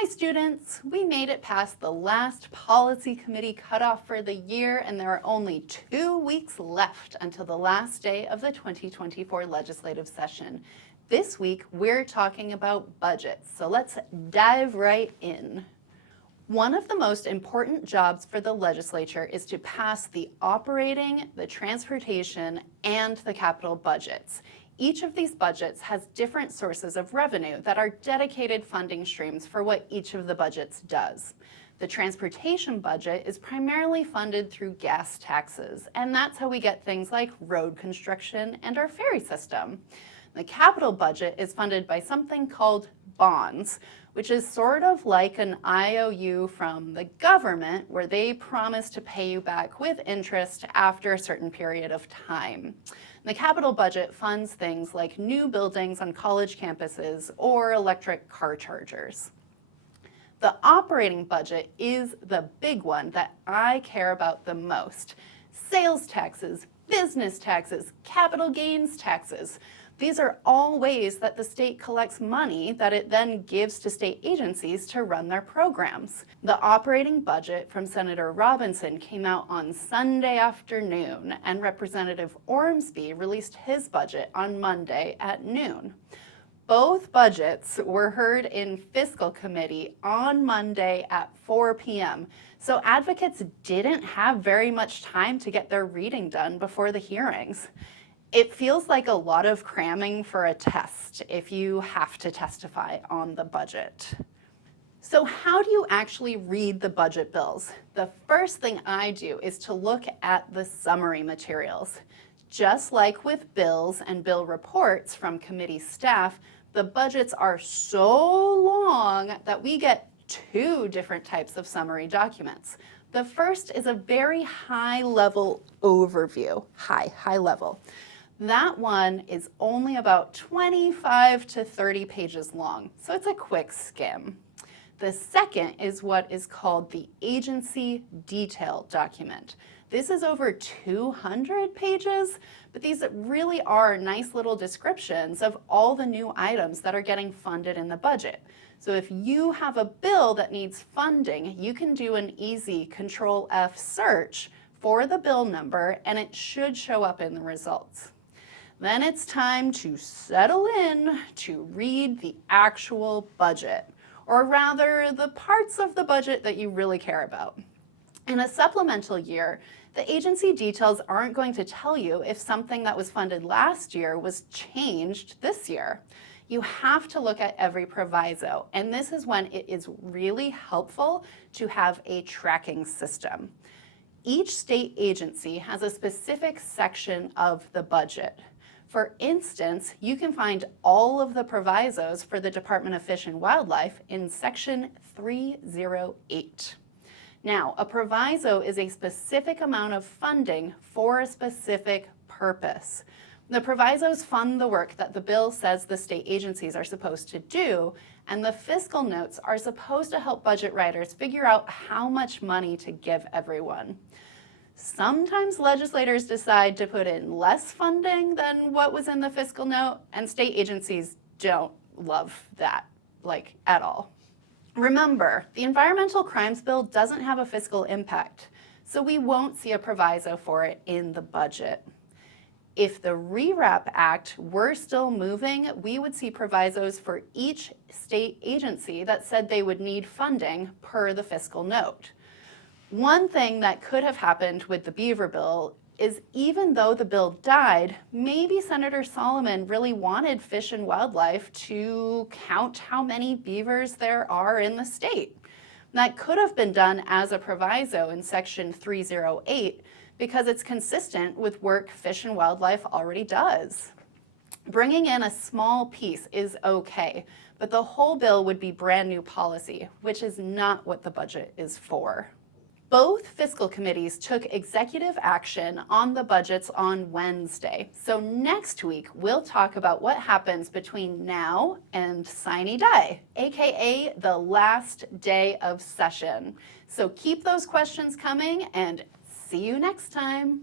Hi students, we made it past the last policy committee cutoff for the year and there are only 2 weeks left until the last day of the 2024 legislative session. This week we're talking about budgets, so let's dive right in. One of the most important jobs for the legislature is to pass the operating, the transportation, and the capital budgets. Each of these budgets has different sources of revenue that are dedicated funding streams for what each of the budgets does. The transportation budget is primarily funded through gas taxes, and that's how we get things like road construction and our ferry system. The capital budget is funded by something called bonds, which is sort of like an IOU from the government where they promise to pay you back with interest after a certain period of time. The capital budget funds things like new buildings on college campuses or electric car chargers. The operating budget is the big one that I care about the most. Sales taxes, business taxes, capital gains taxes. These are all ways that the state collects money that it then gives to state agencies to run their programs. The operating budget from Senator Robinson came out on Sunday afternoon, and Representative Ormsby released his budget on Monday at noon. Both budgets were heard in Fiscal Committee on Monday at 4 p.m., so advocates didn't have very much time to get their reading done before the hearings. It feels like a lot of cramming for a test if you have to testify on the budget. So how do you actually read the budget bills? The first thing I do is to look at the summary materials. Just like with bills and bill reports from committee staff, the budgets are so long that we get 2 different types of summary documents. The first is a very high-level overview, high level. That one is only about 25 to 30 pages long, so it's a quick skim. The second is what is called the agency detail document. This is over 200 pages, but these really are nice little descriptions of all the new items that are getting funded in the budget. So if you have a bill that needs funding, you can do an easy Control-F search for the bill number and it should show up in the results. Then it's time to settle in to read the actual budget, or rather the parts of the budget that you really care about. In a supplemental year, the agency details aren't going to tell you if something that was funded last year was changed this year. You have to look at every proviso, and this is when it is really helpful to have a tracking system. Each state agency has a specific section of the budget. For instance, you can find all of the provisos for the Department of Fish and Wildlife in Section 308. Now, a proviso is a specific amount of funding for a specific purpose. The provisos fund the work that the bill says the state agencies are supposed to do, and the fiscal notes are supposed to help budget writers figure out how much money to give everyone. Sometimes legislators decide to put in less funding than what was in the fiscal note, and state agencies don't love that, at all. Remember, the Environmental Crimes Bill doesn't have a fiscal impact, so we won't see a proviso for it in the budget. If the REWRAP Act were still moving, we would see provisos for each state agency that said they would need funding per the fiscal note. One thing that could have happened with the Beaver bill is even though the bill died, maybe Senator Solomon really wanted Fish and Wildlife to count how many beavers there are in the state. That could have been done as a proviso in Section 308 because it's consistent with work Fish and Wildlife already does. Bringing in a small piece is okay, but the whole bill would be brand new policy, which is not what the budget is for. Both fiscal committees took executive action on the budgets on Wednesday. So next week, we'll talk about what happens between now and sine die, aka the last day of session. So keep those questions coming and see you next time.